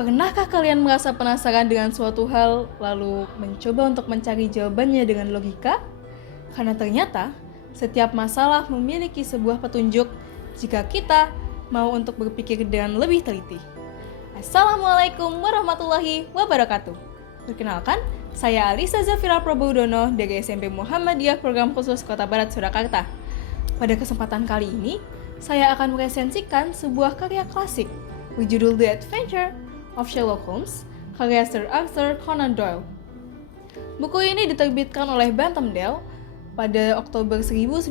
Pernahkah kalian merasa penasaran dengan suatu hal, lalu mencoba untuk mencari jawabannya dengan logika? Karena ternyata, setiap masalah memiliki sebuah petunjuk jika kita mau untuk berpikir dengan lebih teliti. Assalamualaikum warahmatullahi wabarakatuh. Perkenalkan, saya Alisa Zafira Probowdono dari SMP Muhammadiyah Program Khusus Kota Barat Surakarta. Pada kesempatan kali ini, saya akan meresensikan sebuah karya klasik berjudul The Adventure of Sherlock Holmes, karya Sir Arthur Conan Doyle. Buku ini diterbitkan oleh Bantamdale pada Oktober 1986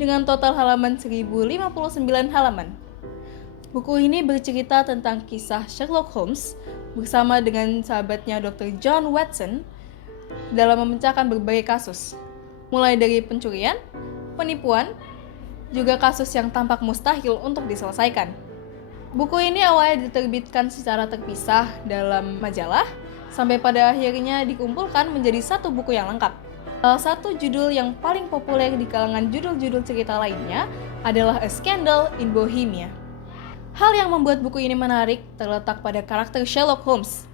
dengan total halaman 1059 halaman. Buku ini bercerita tentang kisah Sherlock Holmes bersama dengan sahabatnya Dr. John Watson dalam memecahkan berbagai kasus, mulai dari pencurian, penipuan, juga kasus yang tampak mustahil untuk diselesaikan. Buku ini awalnya diterbitkan secara terpisah dalam majalah, sampai pada akhirnya dikumpulkan menjadi satu buku yang lengkap. Salah satu judul yang paling populer di kalangan judul-judul cerita lainnya adalah A Scandal in Bohemia. Hal yang membuat buku ini menarik terletak pada karakter Sherlock Holmes.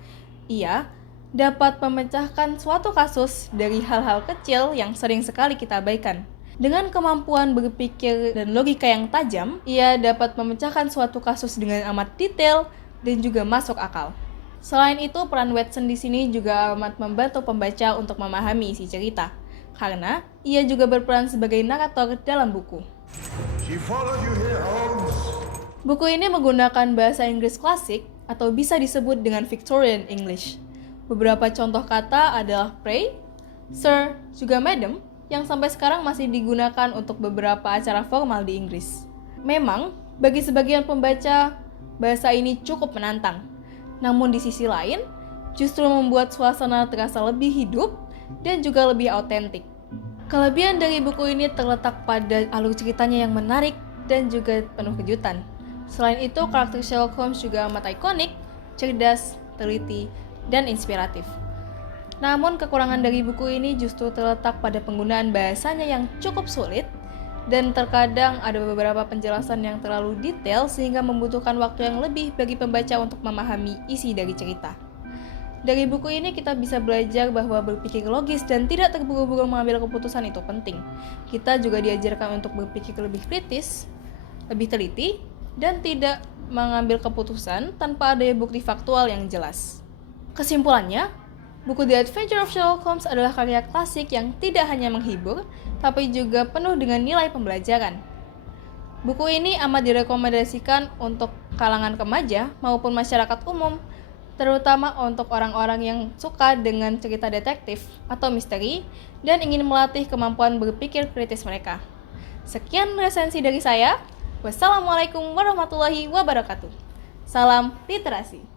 Ia dapat memecahkan suatu kasus dari hal-hal kecil yang sering sekali kita abaikan. Dengan kemampuan berpikir dan logika yang tajam, ia dapat memecahkan suatu kasus dengan amat detail dan juga masuk akal. Selain itu, peran Watson di sini juga amat membantu pembaca untuk memahami isi cerita, karena ia juga berperan sebagai narator dalam buku. Buku ini menggunakan bahasa Inggris klasik atau bisa disebut dengan Victorian English. Beberapa contoh kata adalah pray, sir, juga madam, yang sampai sekarang masih digunakan untuk beberapa acara formal di Inggris. Memang, bagi sebagian pembaca, bahasa ini cukup menantang. Namun di sisi lain, justru membuat suasana terasa lebih hidup dan juga lebih autentik. Kelebihan dari buku ini terletak pada alur ceritanya yang menarik dan juga penuh kejutan. Selain itu, karakter Sherlock Holmes juga amat ikonik, cerdas, teliti, dan inspiratif. Namun kekurangan dari buku ini justru terletak pada penggunaan bahasanya yang cukup sulit dan terkadang ada beberapa penjelasan yang terlalu detail sehingga membutuhkan waktu yang lebih bagi pembaca untuk memahami isi dari cerita. Dari buku ini kita bisa belajar bahwa berpikir logis dan tidak terburu-buru mengambil keputusan itu penting. Kita juga diajarkan untuk berpikir lebih kritis, lebih teliti, dan tidak mengambil keputusan tanpa adanya bukti faktual yang jelas. Kesimpulannya, buku The Adventure of Sherlock Holmes adalah karya klasik yang tidak hanya menghibur, tapi juga penuh dengan nilai pembelajaran. Buku ini amat direkomendasikan untuk kalangan remaja maupun masyarakat umum, terutama untuk orang-orang yang suka dengan cerita detektif atau misteri dan ingin melatih kemampuan berpikir kritis mereka. Sekian resensi dari saya. Wassalamualaikum warahmatullahi wabarakatuh. Salam literasi.